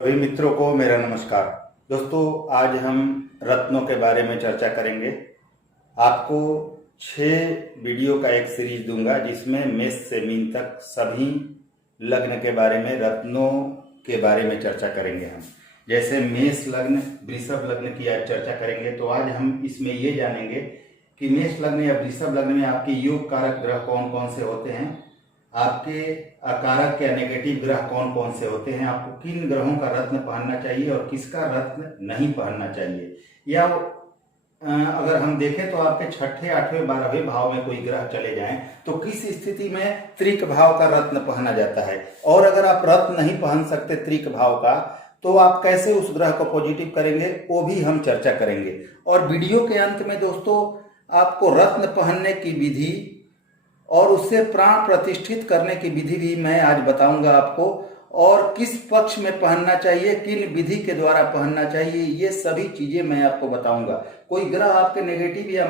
सभी मित्रों को मेरा नमस्कार। दोस्तों, आज हम रत्नों के बारे में चर्चा करेंगे। आपको 6 वीडियो का एक सीरीज दूंगा जिसमें मेष से मीन तक सभी लग्न के बारे में, रत्नों के बारे में चर्चा करेंगे। हम जैसे मेष लग्न, वृषभ लग्न की आज चर्चा करेंगे, तो आज हम इसमें ये जानेंगे कि मेष लग्न या वृषभ लग्न में आपके योग कारक ग्रह कौन कौन से होते हैं, आपके अकारक या नेगेटिव ग्रह कौन कौन से होते हैं, आपको किन ग्रहों का रत्न पहनना चाहिए और किसका रत्न नहीं पहनना चाहिए। या अगर हम देखें तो आपके 6ठे, 8वें, 12वें भाव में कोई ग्रह चले जाएं तो किस स्थिति में त्रिक भाव का रत्न पहना जाता है, और अगर आप रत्न नहीं पहन सकते त्रिक भाव का तो आप कैसे उस ग्रह को पॉजिटिव करेंगे, वो भी हम चर्चा करेंगे। और वीडियो के अंत में दोस्तों आपको रत्न पहनने की विधि और उससे प्राण प्रतिष्ठित करने की विधि भी मैं आज बताऊंगा आपको, और किस पक्ष में पहनना चाहिए, किन विधि के द्वारा पहनना चाहिए, ये सभी चीजें मैं आपको बताऊंगा। कोई ग्रह आपके नेगेटिव या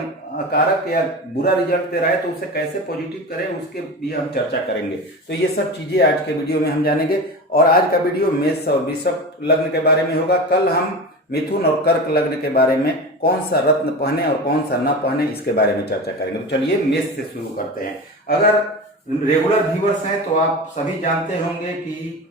कारक या बुरा रिजल्ट दे रहा है तो उसे कैसे पॉजिटिव करें, उसके भी हम चर्चा करेंगे। तो ये सब चीजें आज के वीडियो में हम जानेंगे। और आज का वीडियो मेष और वृषभ लग्न के बारे में होगा। कल हम मिथुन और कर्क लग्न के बारे में, कौन सा रत्न पहने और कौन सा न पहने, इसके बारे में चर्चा करेंगे। तो चलिए मेष से शुरू करते हैं। अगर रेगुलर व्यूअर्स हैं तो आप सभी जानते होंगे कि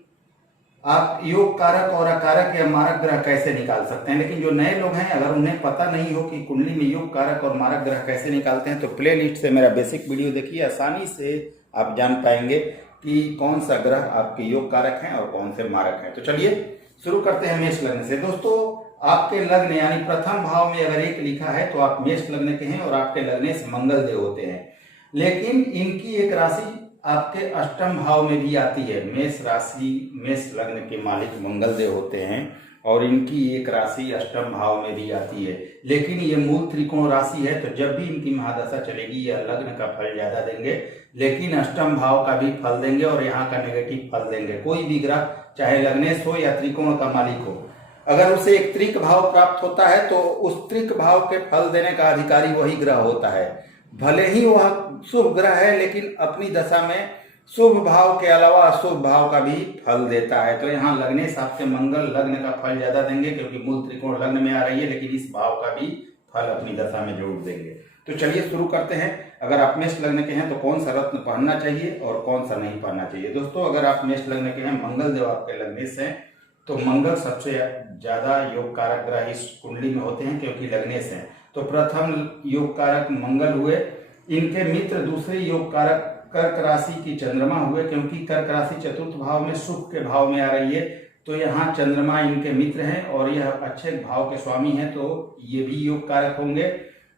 आप योग कारक और अकारक या मारक ग्रह कैसे निकाल सकते हैं, लेकिन जो नए लोग हैं अगर उन्हें पता नहीं हो कि कुंडली में योग कारक और मारक ग्रह कैसे निकालते हैं तो प्ले लिस्ट से मेरा बेसिक वीडियो देखिए, आसानी से आप जान पाएंगे कि कौन सा ग्रह आपके योग कारक हैं और कौन से मारक हैं। तो चलिए शुरू करते हैं मेष लग्न से। दोस्तों, आपके लग्न यानी प्रथम भाव में अगर 1 लिखा है तो आप मेष लग्न के हैं और आपके लग्नेश मंगल देव होते हैं, लेकिन इनकी एक राशि आपके अष्टम भाव में भी आती है। मेष राशि, मेष लग्न के मालिक मंगल देव होते हैं और इनकी एक राशि अष्टम भाव में भी आती है, लेकिन ये मूल त्रिकोण राशि है, तो जब भी इनकी महादशा चलेगी यह लग्न का फल ज्यादा देंगे, लेकिन अष्टम भाव का भी फल देंगे और यहाँ का नेगेटिव फल देंगे। कोई भी ग्रह चाहे लग्नेश हो या त्रिकोण का मालिक हो, अगर उसे एक त्रिक भाव प्राप्त होता है तो उस त्रिक भाव के फल देने का अधिकारी वही ग्रह होता है। भले ही वह शुभ ग्रह है लेकिन अपनी दशा में शुभ भाव के अलावा अशुभ भाव का भी फल देता है। तो यहाँ लग्नेश आपके मंगल लग्न का फल ज्यादा देंगे क्योंकि मूल त्रिकोण लग्न में आ रही है, लेकिन इस भाव का भी फल अपनी दशा में जरूर देंगे। तो चलिए शुरू करते हैं। अगर आप मेष लग्न के हैं तो कौन सा रत्न पहनना चाहिए और कौन सा नहीं पहनना चाहिए। दोस्तों, अगर आप मेष लग्न के हैं, मंगल देव आपके लग्नेश हैं, तो मंगल सबसे ज्यादा योग कारक ग्रह इस कुंडली में होते हैं क्योंकि लग्नेश हैं। तो प्रथम योग कारक मंगल हुए, इनके मित्र दूसरे योग कारक कर्क राशि की चंद्रमा हुए, क्योंकि कर्क राशि चतुर्थ भाव में सुख के भाव में आ रही है, तो यहाँ चंद्रमा इनके मित्र हैं और यह अच्छे भाव के स्वामी हैं, तो ये भी योग कारक होंगे।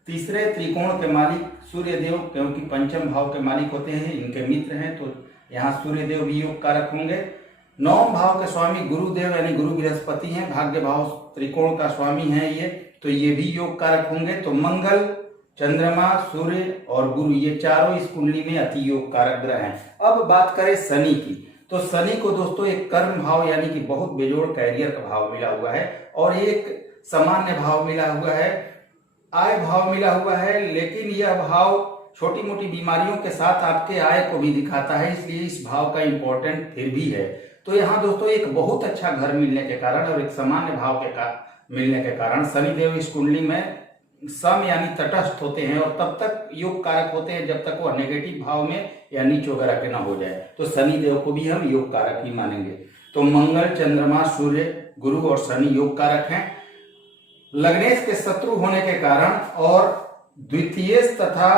तीसरे त्रिकोण के मालिक सूर्य देव, क्योंकि पंचम भाव के मालिक होते हैं, इनके मित्र हैं, तो यहाँ सूर्य देव भी योग कारक होंगे। 9 भाव के स्वामी गुरुदेव यानी गुरु बृहस्पति हैं, भाग्य भाव त्रिकोण का स्वामी है ये, तो ये भी योग कारक होंगे। तो मंगल, चंद्रमा, सूर्य और गुरु, ये चारों इस कुंडली में अति योग कारक ग्रह हैं। अब बात करें शनि की, तो शनि को दोस्तों एक कर्म भाव यानी कि बहुत बेजोड़ कैरियर का भाव मिला हुआ है और एक सामान्य भाव मिला हुआ है, आय भाव मिला हुआ है, लेकिन यह भाव छोटी मोटी बीमारियों के साथ आपके आय को भी दिखाता है, इसलिए इस भाव का इंपॉर्टेंट फिर भी है। तो यहाँ दोस्तों एक बहुत अच्छा घर मिलने के कारण और एक सामान्य भाव के मिलने के कारण शनिदेव इस कुंडली में सम यानी तटस्थ होते हैं और तब तक योग कारक होते हैं जब तक वह नेगेटिव भाव में या नीच वगैरह के ना हो जाए, तो शनिदेव को भी हम योग कारक ही मानेंगे। तो मंगल, चंद्रमा, सूर्य, गुरु और शनि योग कारक हैं। लग्नेश के शत्रु होने के कारण और द्वितीय तथा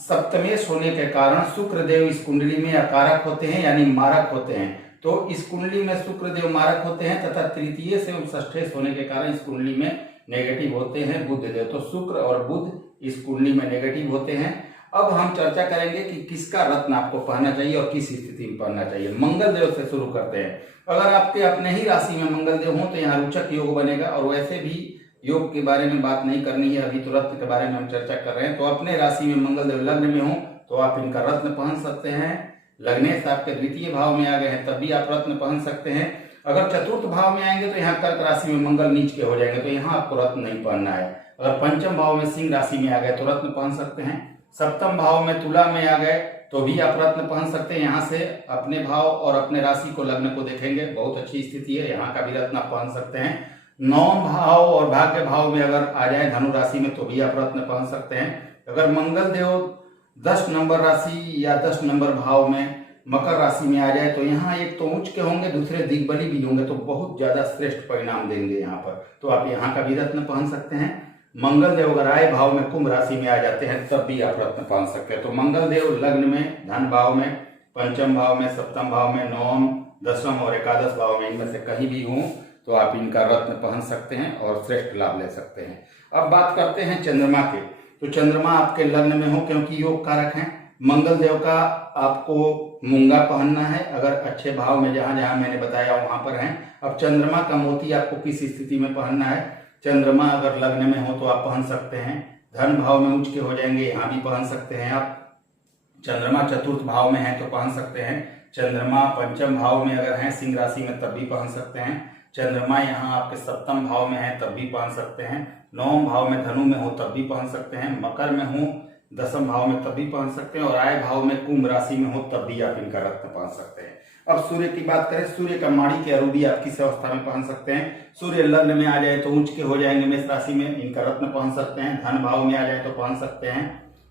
सप्तमेश होने के कारण शुक्रदेव इस कुंडली में अकारक होते हैं यानी मारक होते हैं। तो इस कुंडली में शुक्रदेव मारक होते हैं तथा तृतीय से षष्ठेश होने के कारण इस कुंडली में नेगेटिव होते हैं बुध देव। तो शुक्र और बुध इस कुंडली में नेगेटिव होते हैं। अब हम चर्चा करेंगे कि किसका रत्न आपको पहनना चाहिए और किस स्थिति में पहनना चाहिए। मंगल देव से शुरू करते हैं। अगर आपके अपने ही राशि में मंगल देव हो तो यहाँ रोचक योग बनेगा, और वैसे भी योग के बारे में बात नहीं करनी है, अभी तो रत्न के बारे में हम चर्चा कर रहे हैं। तो अपने राशि में मंगल देव लग्न में हो तो आप इनका रत्न पहन सकते हैं। लग्नेश आपके द्वितीय भाव में आ गए हैं तब भी आप रत्न पहन सकते हैं। अगर चतुर्थ भाव में आएंगे तो यहाँ कर्क राशि में मंगल नीच के हो जाएंगे, तो यहाँ आपको रत्न नहीं पहनना है। अगर पंचम भाव में सिंह राशि में आ गए तो रत्न पहन सकते हैं। सप्तम भाव में तुला में आ गए तो भी आप रत्न पहन सकते हैं। यहाँ से अपने भाव और अपने राशि को लग्न को देखेंगे, बहुत अच्छी स्थिति है, यहाँ का भी रत्न आप पहन सकते हैं। 9 भाव और भाग्य भाव में अगर आ जाए धनु राशि में तो भी आप रत्न पहन सकते हैं। अगर मंगल देव 10 नंबर राशि या 10 नंबर भाव में मकर राशि में आ जाए तो यहाँ एक तो उच्च के होंगे, दूसरे दिग्बली भी होंगे, तो बहुत ज्यादा श्रेष्ठ परिणाम देंगे यहाँ पर। तो आप यहाँ का भी रत्न पहन सकते हैं। मंगल देव अगर आए भाव में कुंभ राशि में आ जाते हैं तब भी आप रत्न पहन सकते हैं। तो मंगल देव लग्न में, धन भाव में, पंचम भाव में, सप्तम भाव में, नवम, दसम और एकादश भाव में, इनमें से कहीं भी हों तो आप इनका रत्न पहन सकते हैं और श्रेष्ठ लाभ ले सकते हैं। अब बात करते हैं चंद्रमा के। तो चंद्रमा आपके लग्न में हो, क्योंकि योग कारक हैं। मंगल देव का आपको मूंगा पहनना है अगर अच्छे भाव में जहां जहां मैंने बताया वहां पर हैं। अब चंद्रमा का मोती आपको किस स्थिति में पहनना है? चंद्रमा अगर लग्न में हो तो आप पहन सकते हैं। धन भाव में उच्च के हो जाएंगे, यहाँ भी पहन सकते हैं आप। चंद्रमा चतुर्थ भाव में है तो पहन सकते हैं। चंद्रमा पंचम भाव में अगर है सिंह राशि में तब भी पहन सकते हैं। चंद्रमा यहाँ आपके सप्तम भाव में है तब भी पहन सकते हैं। नवम भाव में धनु में हो तब भी पहन सकते हैं। मकर में हो दसम भाव में तब भी पहन सकते हैं। और आय भाव में कुंभ राशि में हो तब भी आप इनका रत्न पहन सकते हैं। अब सूर्य की बात करें, सूर्य का माड़ी के अरूबी आप किस अवस्था में पहन सकते हैं? सूर्य लग्न में आ जाए तो उच्च के हो जाएंगे मेष राशि में, इनका रत्न पहन सकते हैं। धन भाव में आ जाए तो पहन सकते हैं।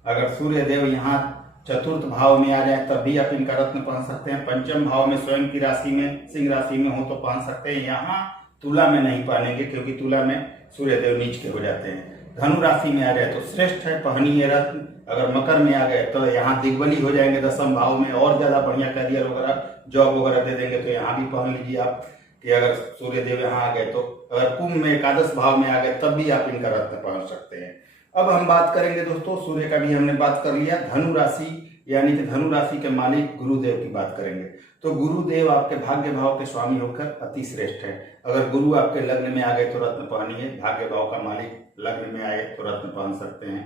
अगर सूर्य देव यहाँ चतुर्थ भाव में आ जाए तब भी आप इनका रत्न पहन सकते हैं। पंचम भाव में स्वयं की राशि में, सिंह राशि में हो तो पहन सकते हैं। यहाँ तुला में नहीं पहनेंगे क्योंकि तुला में सूर्य देव नीच के हो जाते हैं। धनु राशि में आ जाए तो श्रेष्ठ है, पहनिए रत्न। अगर मकर में आ गए तो यहाँ दिग्बली हो जाएंगे दसम भाव में, और ज्यादा बढ़िया करियर वगैरह जॉब वगैरह दे देंगे, तो यहाँ भी पहन लीजिए आप कि अगर सूर्य देव यहाँ आ गए तो। अगर कुंभ में एकादश भाव में आ गए तब भी आप इनका रत्न पहन सकते हैं। अब हम बात करेंगे दोस्तों, सूर्य का भी हमने बात कर लिया। धनु राशि यानी कि धनु राशि के मालिक गुरुदेव की बात करेंगे। तो गुरुदेव आपके भाग्य भाव के स्वामी होकर अति श्रेष्ठ है। अगर गुरु आपके लग्न में आ गए तो रत्न पहनिए। भाग्य भाव का मालिक लग्न में आए तो रत्न पहन सकते हैं।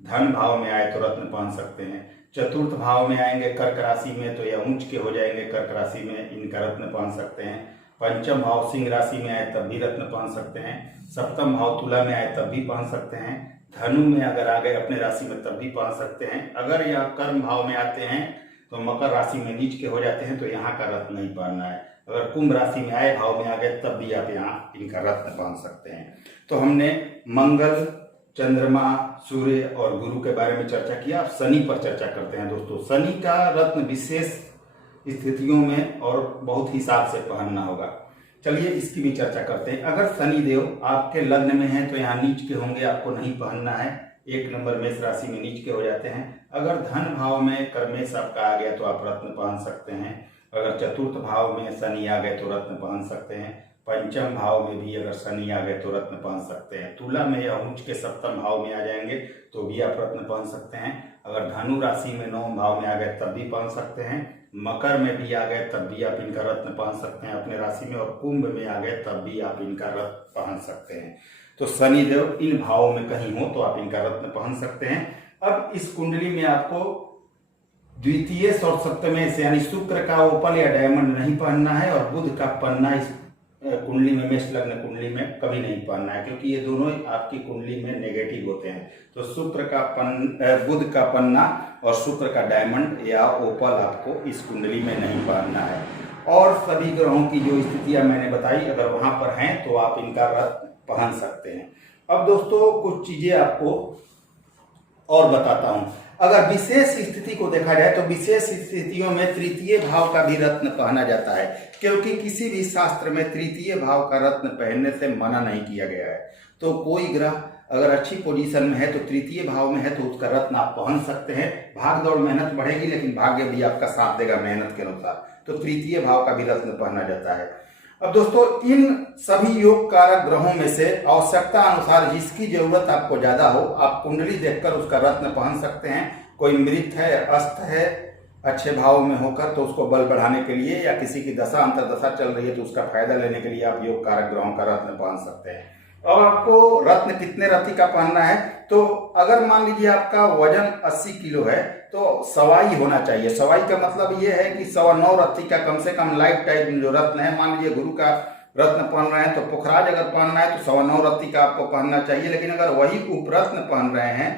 धन भाव में आए तो रत्न पहन सकते हैं। चतुर्थ भाव में आएंगे कर्क राशि में तो या ऊंच के हो जाएंगे कर्क राशि में, इनका रत्न पहन सकते हैं। पंचम भाव सिंह राशि में आए तब भी रत्न पहन सकते हैं। सप्तम भाव तुला में आए तब भी पहन सकते हैं। धनु में अगर आ गए अपने राशि में तब भी पहन सकते हैं। अगर यहाँ कर्म भाव में आते हैं तो मकर राशि में नीच के हो जाते हैं तो यहाँ का रत्न नहीं पहनना है। अगर कुंभ राशि में आए भाव में आ गए तब भी आप यहाँ इनका रत्न पहन सकते हैं। तो हमने मंगल, चंद्रमा, सूर्य और गुरु के बारे में चर्चा किया। अब शनि पर चर्चा करते हैं दोस्तों। शनि का रत्न विशेष स्थितियों में और बहुत हिसाब से पहनना होगा। चलिए इसकी भी चर्चा करते हैं। अगर शनि देव आपके लग्न में है तो यहाँ नीच के होंगे, आपको नहीं पहनना है। 1 नंबर मेष राशि में नीच के हो जाते हैं। अगर धन भाव में कर्मेश आपका आ गया तो आप रत्न पहन सकते हैं। अगर चतुर्थ भाव में शनि आ गए तो रत्न पहन सकते हैं। पंचम भाव में भी अगर शनि आ गए तो रत्न पहन सकते हैं। तुला में या उच्च के सप्तम भाव में आ जाएंगे तो भी आप रत्न पहन सकते हैं। अगर धनु राशि में 9 भाव में आ गए तब भी पहन सकते हैं। मकर में भी आ गए तब भी आप इनका रत्न पहन सकते हैं अपने राशि में। और कुंभ में आ गए तब भी आप इनका रत्न पहन सकते हैं। तो शनि देव इन भावों में कहीं हो तो आप इनका रत्न पहन सकते हैं। अब इस कुंडली में आपको द्वितीय और सप्तमें से यानी शुक्र का ओपल या डायमंड नहीं पहनना है और बुध का पन्ना इस कुंडली में, मेष लग्न कुंडली में कभी नहीं पहनना है, क्योंकि ये दोनों आपकी कुंडली में नेगेटिव होते हैं। तो शुक्र का बुध का पन्ना और शुक्र का डायमंड या ओपल आपको इस कुंडली में नहीं पहनना है। और सभी ग्रहों की जो स्थितियां मैंने बताई अगर वहां पर हैं तो आप इनका रत्न पहन सकते हैं। अब दोस्तों कुछ चीजें आपको और बताता हूं। अगर विशेष स्थिति को देखा जाए तो विशेष स्थितियों में तृतीय भाव का भी रत्न पहना जाता है, क्योंकि किसी भी शास्त्र में तृतीय भाव का रत्न पहनने से मना नहीं किया गया है। तो कोई ग्रह अगर अच्छी पोजीशन में है तो तृतीय भाव में है तो उसका रत्न आप पहन सकते हैं। भाग दौड़ मेहनत बढ़ेगी लेकिन भाग्य भी आपका साथ देगा मेहनत के अनुसार। तो तृतीय भाव का भी रत्न पहना जाता है। अब दोस्तों इन सभी योग कारक ग्रहों में से आवश्यकता अनुसार जिसकी जरूरत आपको ज्यादा हो आप कुंडली देखकर उसका रत्न पहन सकते हैं। कोई मृत है, अस्त है, अच्छे भाव में होकर तो उसको बल बढ़ाने के लिए, या किसी की दशा अंतरदशा चल रही है तो उसका फायदा लेने के लिए आप योग कारक ग्रहों का रत्न पहन सकते हैं। अब आपको रत्न कितने रत्ती का पहनना है? तो अगर मान लीजिए आपका वजन 80 किलो है तो सवाई होना चाहिए। सवाई का मतलब ये है कि 9.25 रत्ती का कम से कम लाइफ टाइम जो रत्न है, मान लीजिए गुरु का रत्न पहन रहे हैं तो पुखराज अगर पहनना है तो 9.25 रत्ती का आपको पहनना चाहिए। लेकिन अगर वही उपरत्न पहन रहे हैं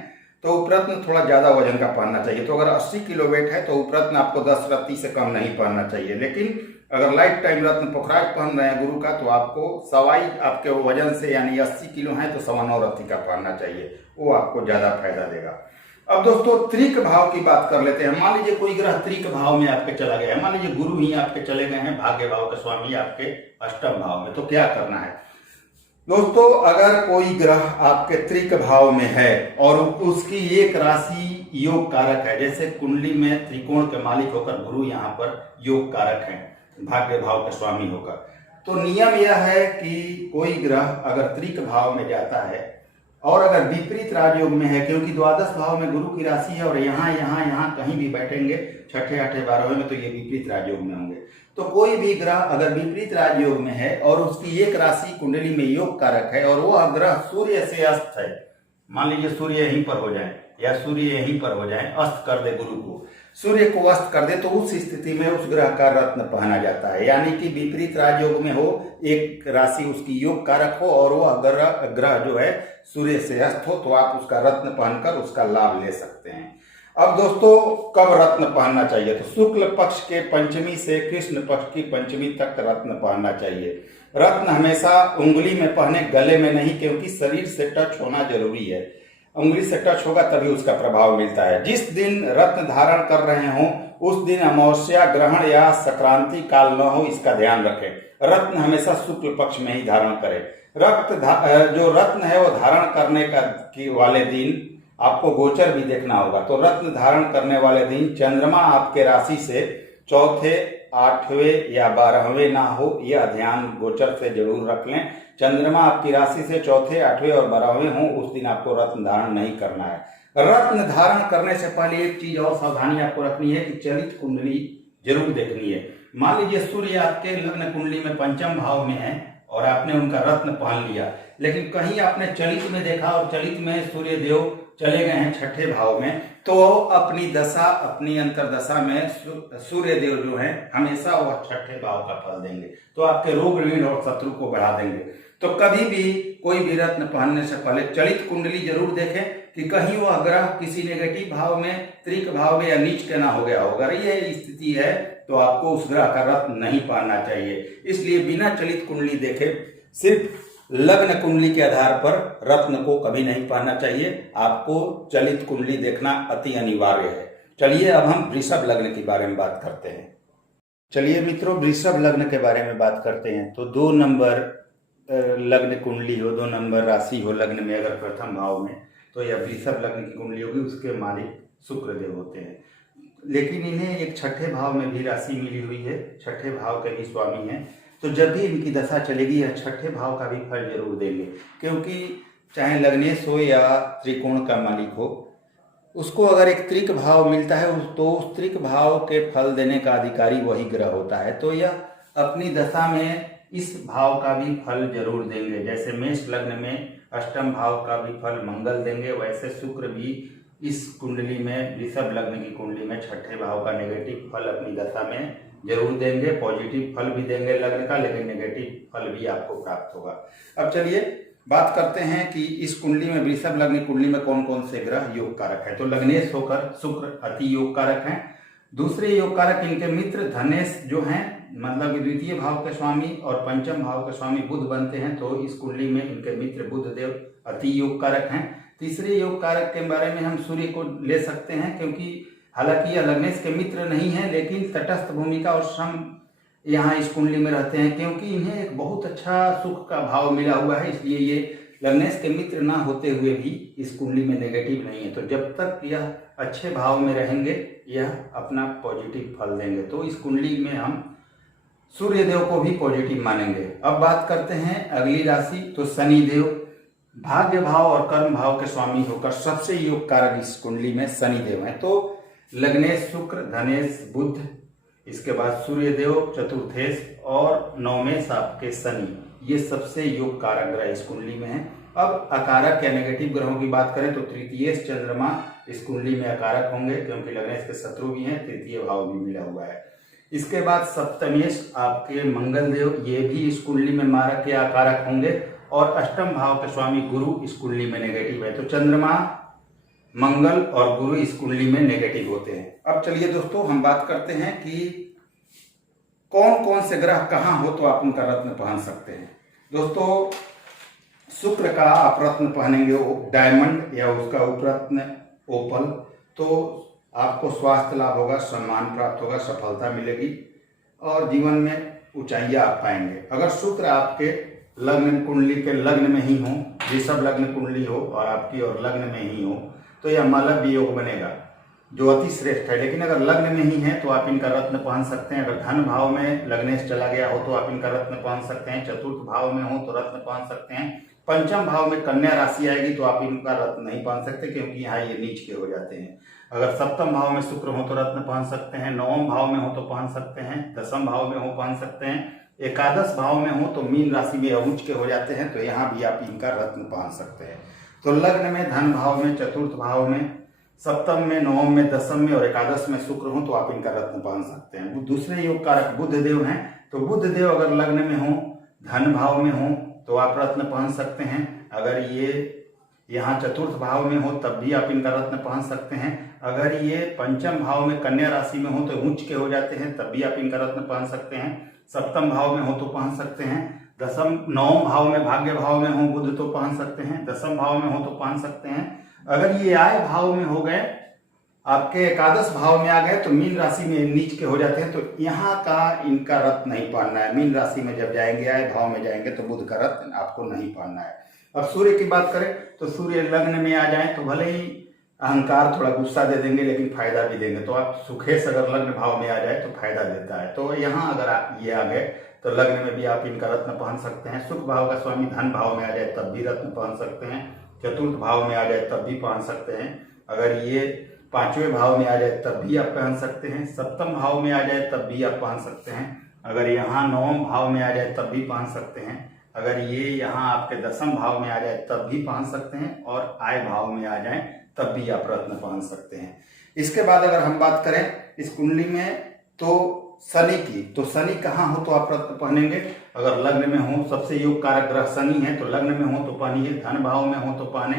तो उपरत्न थोड़ा ज़्यादा वजन का पहनना चाहिए। तो अगर 80 किलो वेट है तो उपरत्न आपको 10 रत्ती से कम नहीं पहनना चाहिए। लेकिन अगर लाइफ टाइम रत्न पुखराज पहन रहे हैं गुरु का, तो आपको सवाई आपके वजन से यानी 80 किलो है तो 9.25 रत्ती का पहनना चाहिए, वो आपको ज़्यादा फायदा देगा। अब दोस्तों त्रिक भाव की बात कर लेते हैं। मान लीजिए कोई ग्रह त्रिक भाव में आपके चला गया है, मान लीजिए गुरु ही आपके चले गए हैं भाग्य भाव के स्वामी आपके अष्टम भाव में, तो क्या करना है दोस्तों? अगर कोई ग्रह आपके त्रिक भाव में है और उसकी एक राशि योग कारक है, जैसे कुंडली में त्रिकोण के मालिक होकर गुरु यहाँ पर योग कारक है भाग्य भाव के स्वामी होकर, तो नियम यह है कि कोई ग्रह अगर त्रिक भाव में जाता है और अगर विपरीत राजयोग में है, क्योंकि द्वादश भाव में गुरु की राशि है और यहाँ कहीं भी बैठेंगे छठे आठे 12वें में, तो ये विपरीत राजयोग में होंगे। तो कोई भी ग्रह अगर विपरीत राजयोग में है और उसकी एक राशि कुंडली में योग कारक है और वो ग्रह सूर्य से अस्त है, मान लीजिए सूर्य यहीं पर हो जाए या सूर्य यहीं पर हो जाए, अस्त कर दे गुरु को, सूर्य को अस्त कर दे, तो उस स्थिति में उस ग्रह का रत्न पहना जाता है। यानी कि विपरीत राजयोग में हो, एक राशि उसकी योग कारक हो और वह ग्रह जो है सूर्य से अस्त हो, तो आप उसका रत्न पहनकर उसका लाभ ले सकते हैं। अब दोस्तों कब रत्न पहनना चाहिए? तो शुक्ल पक्ष के पंचमी से कृष्ण पक्ष की पंचमी तक रत्न पहनना चाहिए। रत्न हमेशा उंगली में पहने, गले में नहीं, क्योंकि शरीर से टच होना जरूरी है। उंगली से टच होगा तभी उसका प्रभाव मिलता है। जिस दिन रत्न धारण कर रहे हों उस दिन अमावस्या, ग्रहण या संक्रांति काल न हो, इसका ध्यान रखें। रत्न हमेशा शुक्ल पक्ष में ही धारण करें। जो रत्न है वो धारण करने वाले दिन आपको गोचर भी देखना होगा। तो रत्न धारण करने वाले दिन चंद्रमा आपके राशि से चौथे, 8वें या 12वें ना हो, यह ध्यान गोचर से जरूर रख लें। चंद्रमा आपकी राशि से चौथे, 8वें और 12वें हो, उस दिन आपको रत्न धारण नहीं करना है। रत्न धारण करने से पहले एक चीज और सावधानी आपको रखनी है कि चलित कुंडली जरूर देखनी है। मान लीजिए सूर्य आपके लग्न कुंडली में पंचम भाव में है और आपने उनका रत्न पहन लिया, लेकिन कहीं आपने चलित में देखा और चलित में सूर्य देव चले गए हैं छठे भाव में, तो अपनी दशा, अपनी अंतरदशा में सूर्य देव जो है हमेशा वह छठे भाव का फल देंगे, तो आपके रोग ऋण और शत्रु को बढ़ा देंगे। तो कभी भी कोई भी रत्न पहनने से पहले चलित कुंडली जरूर देखें कि कहीं वह ग्रह किसी नेगेटिव भाव में, त्रिक भाव में या नीच के ना हो गया हो। अगर यह स्थिति है तो आपको उस ग्रह का रत्न नहीं पहनना चाहिए। इसलिए बिना चलित कुंडली देखे सिर्फ लग्न कुंडली के आधार पर रत्न को कभी नहीं पहनना चाहिए। आपको चलित कुंडली देखना अति अनिवार्य है। चलिए अब हम वृषभ लग्न के बारे में बात करते हैं। चलिए मित्रों, वृषभ लग्न के बारे में बात करते हैं। तो 2 नंबर लग्न कुंडली हो, 2 नंबर राशि हो लग्न में अगर प्रथम भाव में, तो यह वृषभ लग्न की कुंडली होगी। उसके मालिक शुक्रदेव होते हैं, लेकिन इन्हें एक छठे भाव में भी राशि मिली हुई है, छठे भाव के भी स्वामी हैं। तो जब भी इनकी दशा चलेगी यह छठे भाव का भी फल जरूर देंगे, क्योंकि चाहे लग्नेश हो या त्रिकोण का मालिक हो, उसको अगर एक त्रिक भाव मिलता है तो उस त्रिक भाव के फल देने का अधिकारी वही ग्रह होता है। तो यह अपनी दशा में इस भाव का भी फल जरूर देंगे। जैसे मेष लग्न में अष्टम भाव का भी फल मंगल देंगे, वैसे शुक्र भी इस कुंडली में, वृषभ लग्न की कुंडली में छठे भाव का नेगेटिव फल अपनी दशा में जरूर देंगे। पॉजिटिव फल भी देंगे लग्न का, लेकिन नेगेटिव फल भी आपको प्राप्त होगा। अब चलिए बात करते हैं कि इस कुंडली में, वृषभ लग्न कुंडली में कौन कौन से ग्रह योग कारक है। तो लग्नेश होकर शुक्र अति योग कारक हैं। दूसरे योग कारक इनके मित्र धनेश जो हैं, मतलब द्वितीय भाव के स्वामी और पंचम भाव के स्वामी बुध बनते हैं, तो इस कुंडली में इनके मित्र बुध देव अति योग कारक हैं। तीसरे योग कारक के बारे में हम सूर्य को ले सकते हैं, क्योंकि हालांकि यह लग्नेश के मित्र नहीं है, लेकिन तटस्थ भूमिका और श्रम यहाँ इस कुंडली में रहते हैं, क्योंकि इन्हें एक बहुत अच्छा सुख का भाव मिला हुआ है, इसलिए ये लग्नेश के मित्र ना होते हुए भी इस कुंडली में नेगेटिव नहीं है। तो जब तक यह अच्छे भाव में रहेंगे यह अपना पॉजिटिव फल देंगे। तो इस कुंडली में हम सूर्य देव को भी पॉजिटिव मानेंगे। अब बात करते हैं अगली राशि। तो शनि देव भाग्य भाव और कर्म भाव के स्वामी होकर सबसे योग कारक इस कुंडली में शनि देव है। तो लग्नेश शुक्र, धनेश बुध, इसके बाद सूर्य देव चतुर्थेश और नवमेश आपके शनि, ये सबसे योग कारक ग्रह इस कुंडली में है। अब अकारक या नेगेटिव ग्रहों की बात करें तो तृतीयेश चंद्रमा इस कुंडली में अकारक होंगे, क्योंकि लग्नेश के शत्रु भी हैं, तृतीय भाव भी मिला हुआ है। इसके बाद सप्तमेश आपके मंगल देव, ये भी इस कुंडली में मारक या अकारक होंगे, और अष्टम भाव के स्वामी गुरु इस कुंडली में नेगेटिव है। तो चंद्रमा, मंगल और गुरु इस कुंडली में नेगेटिव होते हैं। अब चलिए दोस्तों हम बात करते हैं कि कौन कौन से ग्रह कहाँ हो तो आप उनका रत्न पहन सकते हैं। दोस्तों शुक्र का आप रत्न पहनेंगे डायमंड या उसका उपरत्न ओपल, तो आपको स्वास्थ्य लाभ होगा, सम्मान प्राप्त होगा, सफलता मिलेगी और जीवन में ऊंचाइयां आप पाएंगे। अगर शुक्र आपके लग्न कुंडली के लग्न में ही हो, वृषभ लग्न कुंडली हो और आपकी और लग्न में ही हो, तो यह मालव्य योग बनेगा जो अति श्रेष्ठ है। लेकिन अगर लग्न में ही है तो आप इनका रत्न पहन सकते हैं। अगर धन भाव में लग्नेश चला गया हो तो आप इनका रत्न पहन सकते हैं। चतुर्थ भाव में हो तो रत्न पहन सकते हैं। पंचम भाव में कन्या राशि आएगी तो आप इनका रत्न नहीं पहन सकते क्योंकि यहाँ ये नीच के हो जाते हैं। अगर सप्तम भाव में शुक्र हो तो रत्न पहन सकते हैं। नवम भाव में हो तो पहन सकते हैं। दसम भाव में हो पहन सकते हैं। एकादश भाव में हो तो मीन राशि में उच्च के हो जाते हैं, तो यहाँ भी आप इनका रत्न पहन सकते हैं। तो लग्न में, धन भाव में, चतुर्थ भाव में, सप्तम में, नवम में, दसम में और एकादश में शुक्र हो तो आप इनका रत्न पहन सकते हैं। दूसरे योग कारक बुध देव हैं, तो बुध देव अगर लग्न में हो, धन भाव में हो तो आप रत्न पहन सकते हैं। अगर ये यहाँ चतुर्थ भाव में हो तब भी आप इनका रत्न पहन सकते हैं। अगर ये पंचम भाव में कन्या राशि में हो तो उच्च के हो जाते हैं, तब भी आप इनका रत्न पहन सकते हैं। सप्तम भाव में हो तो पहन सकते हैं। नवम भाव में, भाग्य भाव में हो बुध तो पहन सकते हैं। दसम भाव में हो तो पहन सकते हैं। अगर ये आय भाव में हो गए, आपके एकादश भाव में आ गए तो मीन राशि में नीच के हो जाते हैं, तो यहाँ का इनका रत्न नहीं पहनना है। मीन राशि में जब जाएंगे, आय भाव में जाएंगे तो बुध का रत्न आपको नहीं पहनना है। अब सूर्य की बात करें तो सूर्य लग्न में आ जाए तो भले ही अहंकार थोड़ा गुस्सा दे देंगे लेकिन फायदा भी देंगे। तो आप सुखेश अगर लग्न भाव में आ जाए तो फायदा देता है। तो यहाँ अगर ये आ गए तो लग्न में भी आप इनका रत्न पहन सकते हैं। सुख भाव का स्वामी धन भाव में आ जाए तब भी रत्न पहन सकते हैं। चतुर्थ भाव में आ जाए तब भी पहन सकते हैं। अगर ये पांचवें भाव में आ जाए तब भी आप पहन सकते हैं। सप्तम भाव में आ जाए तब भी आप पहन सकते हैं। अगर यहाँ नवम भाव में आ जाए तब भी पहन सकते हैं। अगर ये यहाँ आपके दसम भाव में आ जाए तब भी पहन सकते हैं। और आय भाव में आ जाए तब भी आप रत्न पहन सकते हैं। इसके बाद अगर हम बात करें इस कुंडली में तो शनि की, तो शनि कहाँ हो तो आप रत्न पहनेंगे। अगर लग्न में हो, सबसे योग कारक ग्रह शनि है, तो लग्न में हो तो पहनिए। धन भाव में हो तो पहने।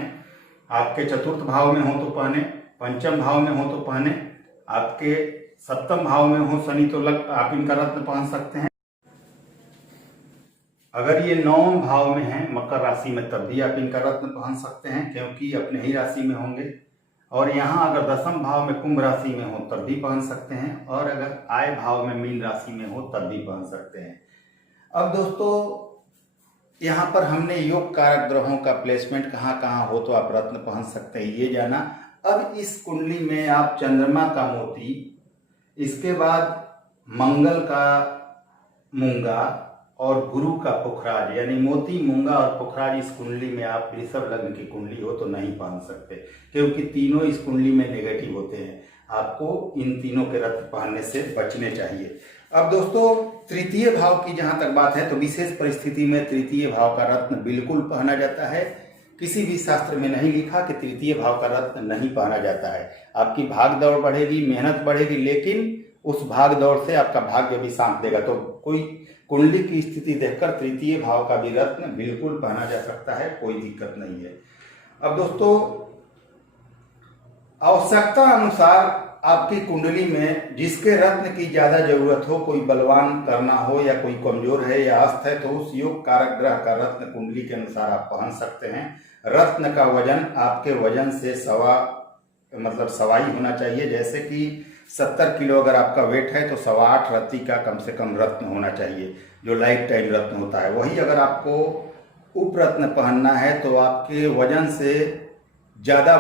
आपके चतुर्थ भाव में हो तो पहने। पंचम भाव में हो तो पहने। आपके सप्तम भाव में हो शनि तो आप इनका रत्न पहन सकते हैं। अगर ये नवम भाव में है, मकर राशि में, तब भी आप इनका रत्न पहन सकते हैं क्योंकि अपने ही राशि में होंगे। और यहाँ अगर दसम भाव में कुंभ राशि में हो तब भी पहन सकते हैं। और अगर आय भाव में मीन राशि में हो तब भी पहन सकते हैं। अब दोस्तों यहाँ पर हमने योग कारक ग्रहों का प्लेसमेंट कहाँ कहाँ हो तो आप रत्न पहन सकते हैं ये जाना। अब इस कुंडली में आप चंद्रमा का मोती, इसके बाद मंगल का मूंगा और गुरु का पुखराज, यानी मोती, मूंगा और पुखराज इस कुंडली में आप वृषभ लग्न की कुंडली हो तो नहीं पहन सकते क्योंकि तीनों इस कुंडली में नेगेटिव होते हैं। आपको इन तीनों के रत्न पहनने से बचने चाहिए। अब दोस्तों तृतीय भाव की जहां तक बात है तो विशेष परिस्थिति में तृतीय भाव का रत्न बिल्कुल पहना जाता है। किसी भी शास्त्र में नहीं लिखा कि तृतीय भाव का रत्न नहीं पहना जाता है। आपकी भाग दौड़ बढ़ेगी, मेहनत बढ़ेगी, लेकिन उस भाग दौड़ से आपका भाग्य भी साथ देगा। तो कोई कुंडली की स्थिति देखकर तृतीय भाव का भी रत्न बिल्कुल पहना जा सकता है, कोई दिक्कत नहीं है। अब दोस्तों आवश्यकता अनुसार आपकी कुंडली में जिसके रत्न की ज्यादा जरूरत हो, कोई बलवान करना हो या कोई कमजोर है या अस्त है, तो उस योग कारक ग्रह का रत्न कुंडली के अनुसार आप पहन सकते हैं। रत्न का वजन आपके वजन से सवाई होना चाहिए। जैसे कि 70 किलो अगर आपका वेट है तो 8.25 रत्ती का कम से कम रत्न होना चाहिए, जो लाइफ टाइम रत्न होता है। वही अगर आपको उपरत्न पहनना है तो आपके वजन से ज़्यादा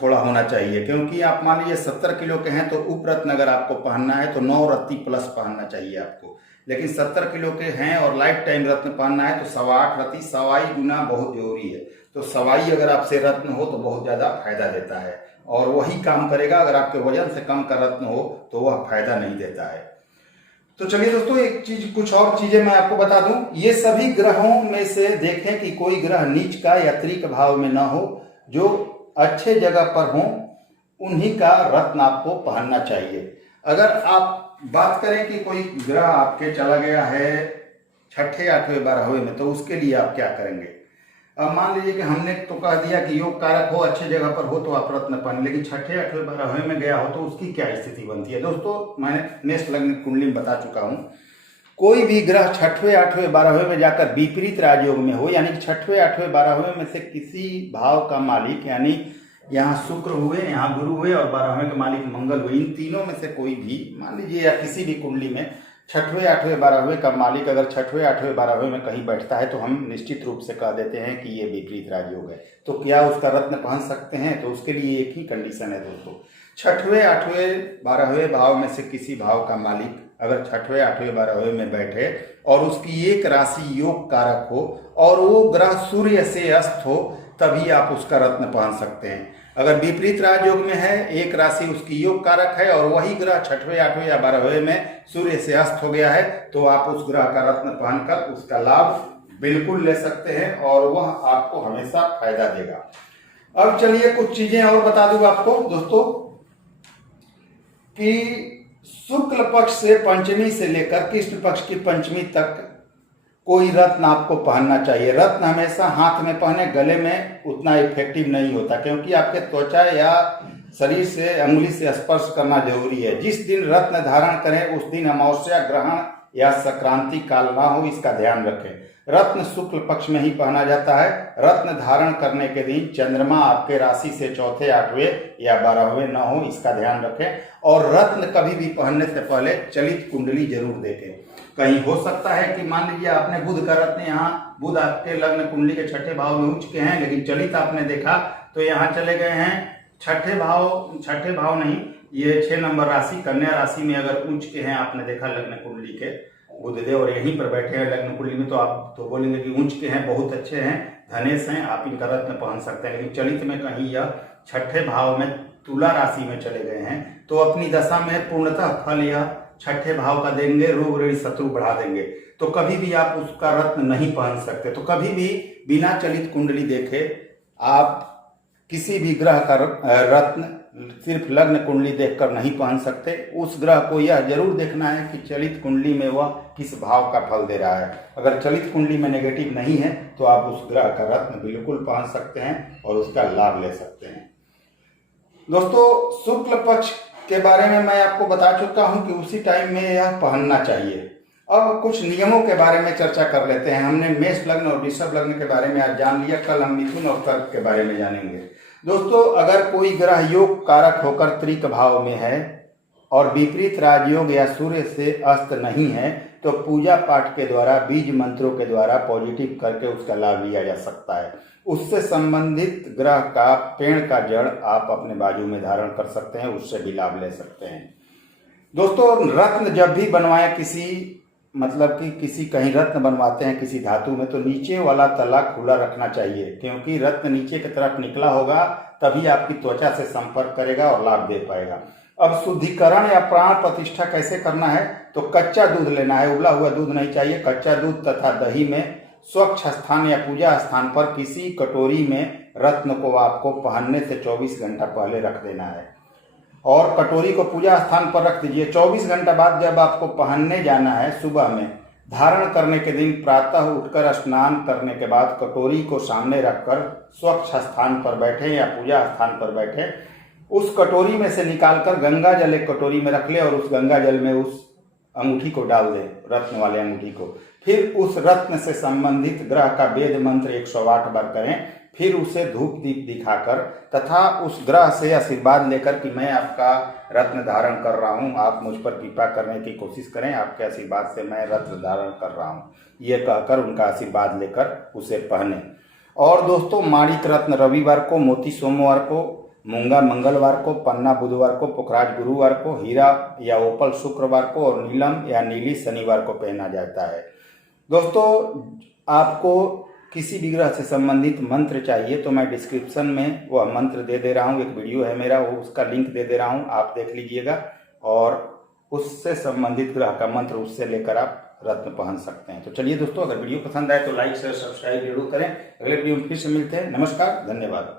थोड़ा होना चाहिए, क्योंकि आप मान लीजिए 70 किलो के हैं तो उपरत्न अगर आपको पहनना है तो 9 रत्ती प्लस पहनना चाहिए आपको। लेकिन 70 किलो के हैं और लाइफ टाइम रत्न पहनना है तो 8.25 रत्ती, सवाई गुना बहुत जरूरी है। तो सवाई अगर आपसे रत्न हो तो बहुत ज़्यादा फायदा देता है और वही काम करेगा। अगर आपके वजन से कम का रत्न हो तो वह फायदा नहीं देता है। तो चलिए दोस्तों एक चीज, कुछ और चीजें मैं आपको बता दूं। ये सभी ग्रहों में से देखें कि कोई ग्रह नीच का या त्रिक भाव में ना हो, जो अच्छे जगह पर हो उन्हीं का रत्न आपको पहनना चाहिए। अगर आप बात करें कि कोई ग्रह आपके चला गया है 6ठे 8वें 12वें में, तो उसके लिए आप क्या करेंगे। अब मान लीजिए कि हमने तो कह दिया कि योग कारक हो, अच्छे जगह पर हो तो आप रत्न पहने, लेकिन छठे 8वें 12वें में गया हो तो उसकी क्या स्थिति बनती है। दोस्तों मैंने मेष लग्न कुंडली में बता चुका हूं, कोई भी ग्रह छठवें 8वें 12वें में जाकर विपरीत राजयोग में हो, यानी छठवें 8वें 12वें में से किसी भाव का मालिक, यानी यहाँ शुक्र हुए, यहाँ गुरु हुए और 12वें के मालिक मंगल हुए, इन तीनों में से कोई भी मान लीजिए या किसी भी कुंडली में छठवें 8वें 12वें का मालिक अगर छठवें 8वें 12वें में कहीं बैठता है तो हम निश्चित रूप से कह देते हैं कि ये विपरीत राजयोग है। तो क्या उसका रत्न पहन सकते हैं? तो उसके लिए एक ही कंडीशन है दोस्तों, छठवें 8वें 12वें भाव में से किसी भाव का मालिक अगर छठवें 8वें 12वें में बैठे और उसकी एक राशि योग कारक हो और वो ग्रह सूर्य से अस्त हो, तभी आप उसका रत्न पहन सकते हैं। अगर विपरीत राजयोग में है, एक राशि उसकी योग कारक है और वही ग्रह छठवें 8वें या 12वें में सूर्य से अस्त हो गया है, तो आप उस ग्रह का रत्न पहनकर उसका लाभ बिल्कुल ले सकते हैं और वह आपको हमेशा फायदा देगा। अब चलिए कुछ चीजें और बता दूं आपको दोस्तों कि शुक्ल पक्ष से पंचमी से लेकर कृष्ण पक्ष की पंचमी तक कोई रत्न आपको पहनना चाहिए। रत्न हमेशा हाथ में पहने, गले में उतना इफेक्टिव नहीं होता, क्योंकि आपके त्वचा या शरीर से अंगुली से स्पर्श करना जरूरी है। जिस दिन रत्न धारण करें उस दिन अमावस्या, ग्रहण या संक्रांति काल ना हो, इसका ध्यान रखें। रत्न शुक्ल पक्ष में ही पहना जाता है। रत्न धारण करने के दिन चंद्रमा आपके राशि से चौथे 8वें या 12वें न हो, इसका ध्यान रखें। और रत्न कभी भी पहनने से पहले चलित कुंडली जरूर देखें। कहीं हो सकता है कि मान लीजिए आपने बुध का रत्न, यहाँ बुध आपके लग्न कुंडली के छठे भाव में उच्च के हैं, लेकिन चलित आपने देखा तो यहाँ चले गए हैं छठे भाव नहीं, ये 6 नंबर राशि कन्या राशि में अगर उच्च के हैं, आपने देखा लग्न कुंडली के बुधदेव और यहीं पर बैठे हैं लग्न कुंडली में, तो आप तो बोलेंगे कि उच्च के हैं, बहुत अच्छे हैं, धनेश हैं, आप इनका रत्न पहन सकते हैं। लेकिन चलित में कहीं यह छठे भाव में तुला राशि में चले गए हैं, तो अपनी दशा में पूर्णतः फल यह छठे भाव का देंगे, रोग ऋण शत्रु बढ़ा देंगे। तो कभी भी आप उसका रत्न नहीं पहन सकते। तो कभी भी बिना चलित कुंडली देखे आप किसी भी ग्रह का रत्न सिर्फ लग्न कुंडली देखकर नहीं पहन सकते। उस ग्रह को यह जरूर देखना है कि चलित कुंडली में वह किस भाव का फल दे रहा है। अगर चलित कुंडली में नेगेटिव नहीं है तो आप उस ग्रह का रत्न बिल्कुल पहन सकते हैं और उसका लाभ ले सकते हैं। दोस्तों शुक्ल पक्ष के बारे में मैं आपको बता चुका हूं कि उसी टाइम में यह पहनना चाहिए। अब कुछ नियमों के बारे में चर्चा कर लेते हैं। हमने मेष लग्न और वृषभ लग्न के बारे में आज जान लिया, कल हम मिथुन और कर्क के बारे में जानेंगे। दोस्तों अगर कोई ग्रह योग कारक होकर त्रिक भाव में है और विपरीत राजयोग या सूर्य से अस्त नहीं है, तो पूजा पाठ के द्वारा, बीज मंत्रों के द्वारा पॉजिटिव करके उसका लाभ लिया जा सकता है। उससे संबंधित ग्रह का पेड़ का जड़ आप अपने बाजू में धारण कर सकते हैं, उससे भी लाभ ले सकते हैं। दोस्तों रत्न जब भी बनवाएं, किसी कहीं रत्न बनवाते हैं किसी धातु में, तो नीचे वाला तला खुला रखना चाहिए, क्योंकि रत्न नीचे की तरफ निकला होगा तभी आपकी त्वचा से संपर्क करेगा और लाभ दे पाएगा। अब शुद्धिकरण या प्राण प्रतिष्ठा कैसे करना है, तो कच्चा दूध लेना है, उबला हुआ दूध नहीं चाहिए। कच्चा दूध तथा दही में स्वच्छ स्थान या पूजा स्थान पर किसी कटोरी में रत्न को आपको पहनने से 24 घंटा पहले रख देना है और कटोरी को पूजा स्थान पर रख दीजिए। 24 घंटा बाद जब आपको पहनने जाना है सुबह में, धारण करने के दिन प्रातः उठकर स्नान करने के बाद कटोरी को सामने रखकर स्वच्छ स्थान पर बैठे या पूजा स्थान पर बैठे, उस कटोरी में से निकालकर गंगा जल एक कटोरी में रख ले और उस गंगा जल में उस अंगूठी को डाल दे, रत्न वाले अंगूठी को। फिर उस रत्न से संबंधित ग्रह का वेद मंत्र 108 बार करें। फिर उसे धूप दीप दिखाकर तथा उस ग्रह से आशीर्वाद लेकर कि मैं आपका रत्न धारण कर रहा हूं, आप मुझ पर कृपा करने की कोशिश करें, आपके आशीर्वाद से मैं रत्न धारण कर रहा हूं, ये कहकर उनका आशीर्वाद लेकर उसे पहने। और दोस्तों माणिक रत्न रविवार को, मोती सोमवार को, मूंगा मंगलवार को, पन्ना बुधवार को, पुखराज गुरुवार को, हीरा या ओपल शुक्रवार को और नीलम या नीली शनिवार को पहना जाता है। दोस्तों आपको किसी भी ग्रह से संबंधित मंत्र चाहिए तो मैं डिस्क्रिप्शन में वह मंत्र दे रहा हूँ, एक वीडियो है मेरा, वो उसका लिंक दे रहा हूँ, आप देख लीजिएगा और उससे संबंधित ग्रह का मंत्र उससे लेकर आप रत्न पहन सकते हैं। तो चलिए दोस्तों, अगर वीडियो पसंद आए तो लाइक शेयर सब्सक्राइब जरूर करें। अगले वीडियो में फिर से मिलते हैं। नमस्कार, धन्यवाद।